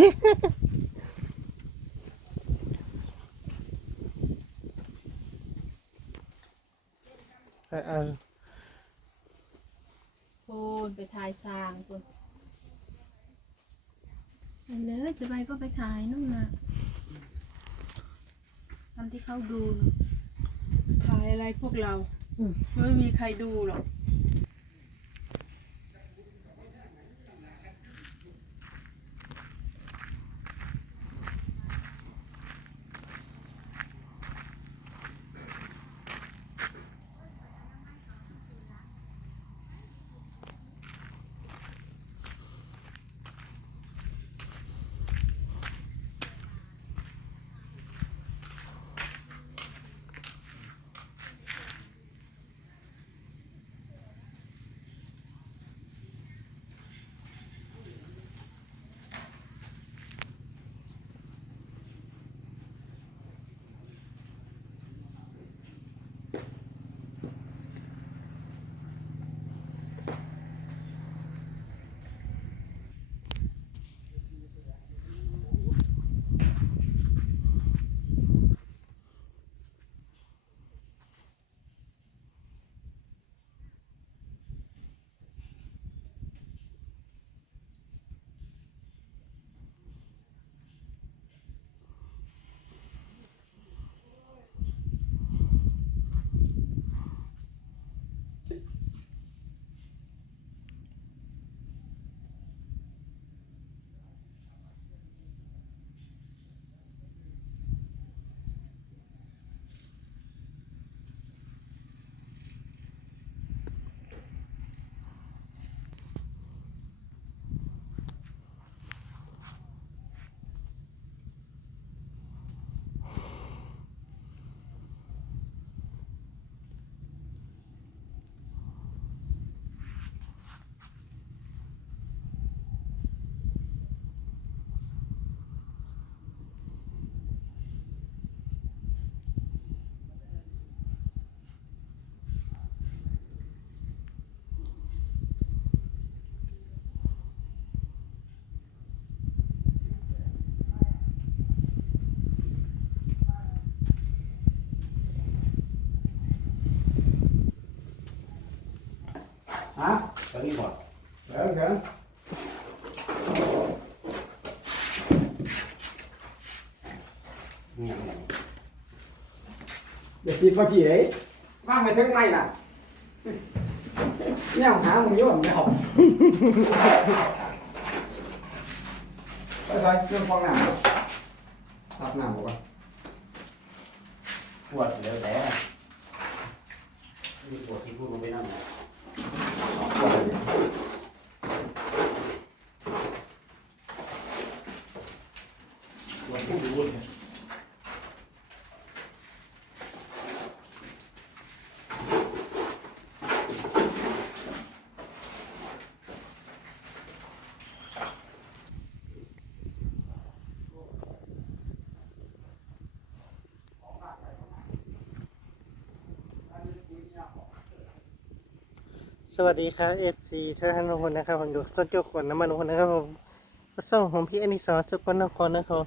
เออเออพูนไปถ่ายสร้างพูนไปเลยจะไปก็ไปถ่ายนู่นน่ะทำที่เขาดูน่ะถ่ายอะไรพวกเรา ไม่มีใครดูหรอก ฮะตอนนี้บ่เดี๋ยวเดี๋ยวเดี๋ยวคิดว่าพี่เอ้ยว่างไปถึงไม่น่ะเนี่ยหามึงโยนไม่ออกไปใส่เรื่องฟองน้ำตับน้ำบอกว่าปวดแล้วแต่มีปวดที่พูดลงไปนั่นน่ะปว ดเลย ปวดพูดรู้เนี่ย ส วัสดีครับเอฟซีท่านทุกคนนะครับผมอยู่ต้นโจกก่อนน้ำมันทุกคนนะครับผมก็ส่งของพี่อนิสรสกลนครนะครับ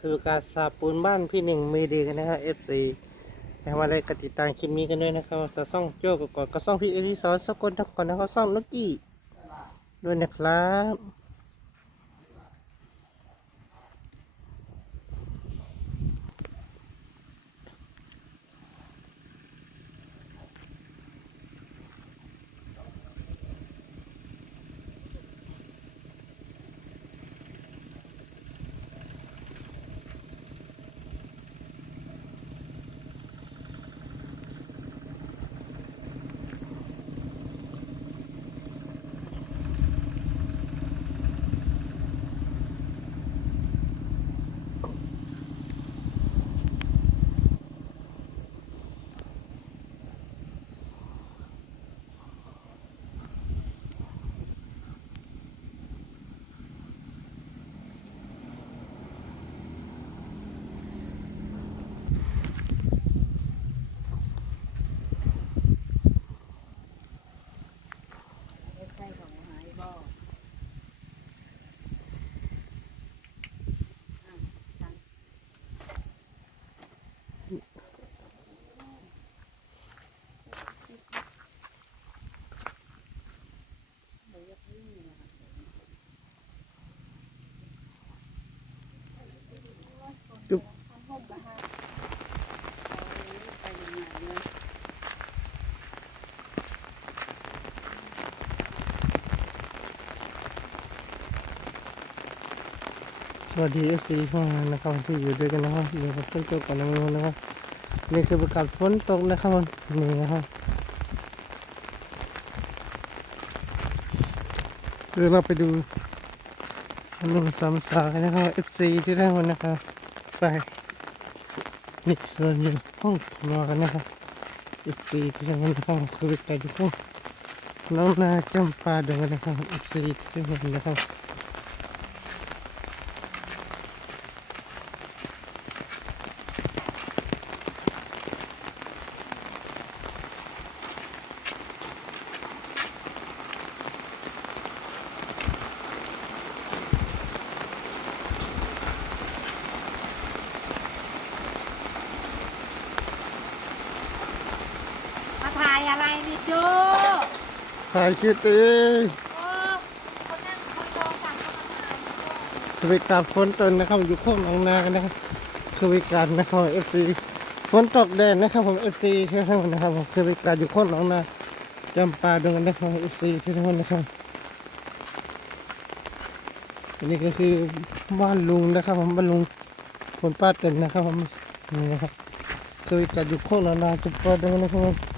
คือการสาปูนบ้านพี่หนึ่งมือดีกันนะครับเอฟซีแต่ว่าอะไรกติดตามคลิปนี้กันด้วยนะครับจะส่องโจกก่อนก็ส่องพี่อนิสรสกลนครนะครับส่องนุกกี้ด้วยนะครับ สวัสดีเอฟซีทุกท่านนะครับที่อยู่ด้วยกันนะครับอยู่กับต้นโจก่อนน้องนะครับนี่คือประกาศฝนตกนะครับนี่นะครับคือเราไปดูหนุ่มสามสาวนะครับเอฟซีที่ได้คนนะครับไปนี่ส่วนอยู่ห้องครัวกันนะครับเอฟซีที่ได้คนนะครับคือไปไกลทุกน้องนาจำปาดงนะครับเอฟซีที่ได้คนนะครับ มาถ่ายอะไรนี่โจ ถ่ายคลิปเองโอ้คนนั่งคนโตสั่งเขามาถ่ายโจคือไปตามฝนตนนะครับอยู่โค้งหนองนากันนะครับคือไปการนะครับเอฟซีฝนตกแดดนะครับผมเอฟซีที่ทั้งหมดนะครับผมคือไปการอยู่โค้งหนองนาจำปาดงนะครับเอฟซีที่ทั้งหมดนะครับอันนี้ก็คือบ้านลุงนะครับ ผมบ้านลุงคนป้าเต็นนะครับผมนี่นะครับคือไปการอยู่โค้งหนองนาจำปาดงนนะครับ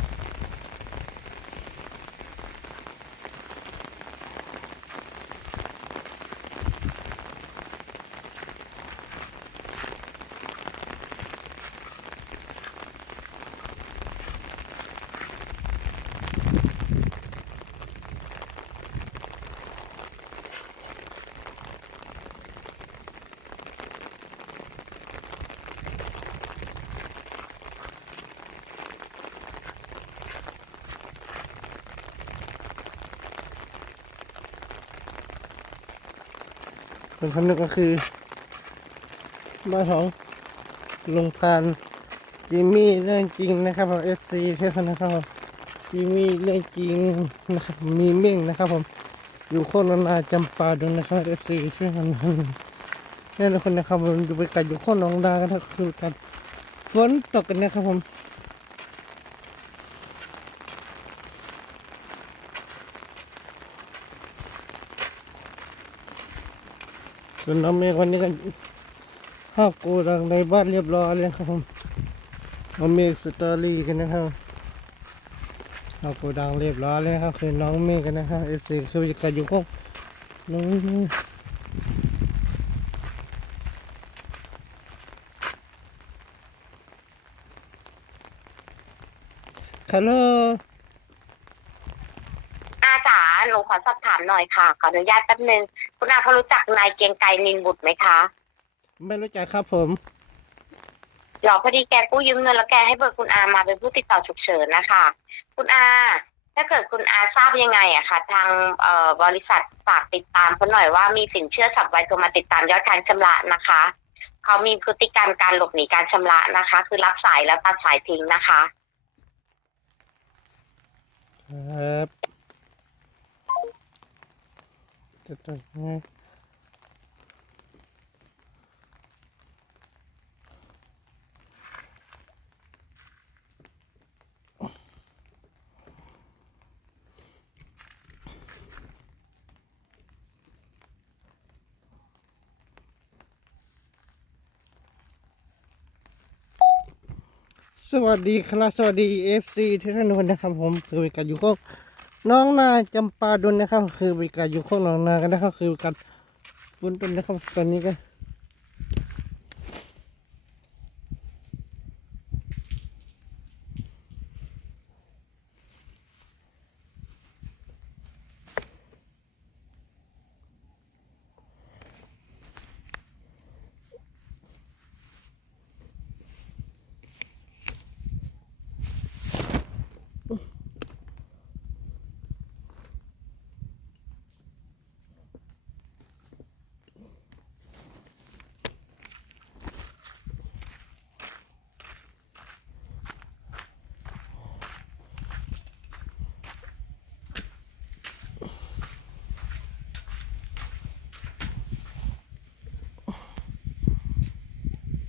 ผมเป็นคำนึงก็คือบ้านของลุงพานจิมมี่เรื่องจริงนะครับผมเอฟซีเท่านั้นนะครับผมจิมมี่เรื่องจริงนะครับมีเม่งนะครับผมอยู่โคตรนาจำปาดงนะครับเอฟซีช่วยกันนี่ทุกคนนะครับผมอยู่ไปกันอยู่โคตรนองดากันก็คือกันฝนตกกันนะครับผม ส่วนน้องเมฆวันนี้ก็ห้าโกดังในบ้านเรียบร้อยเลยครับผมน้องเมฆสตอรี่กันนะครับห้าโกดังเรียบร้อยเลยครับคือน้องเมฆกันนะครับเอฟซีคือจะกันอยู่ก็น้องฮัลโหลอาจ๋าหนูขอสอบถามหน่อยค่ะ ขออนุญาตแป๊บนึง คุณอาพอรู้จักนายเกรียงไกรนินบุตรไหมคะ ไม่รู้จักครับผมหรอพอดีแกกู้ยืมเงินแล้วแกให้เบอร์คุณอามาเป็นผู้ติดต่อฉุกเฉินนะคะ คุณอา ถ้าเกิดคุณอาทราบยังไงอะคะทางเอ่อบริษัทฝากติดตามเขาหน่อยว่ามีสินเชื่อสับไว้โทรมาติดตามยอดการชำระนะคะเขามีพฤติกรรมการหลบหนีการชำระนะคะ คือรับสายแล้วตัดสายทิ้งนะคะ ครับ จะต้องไงสวัสดีครับสวัสดี FC ทุกท่านทุกคนนะครับผมคือวิการอยู่โคก น้องนาจำปาดนนะครับ คือวิการอยู่ข้างน้องนากันนะครับ คือการฟุนเป็นนะครับตอนนี้ก็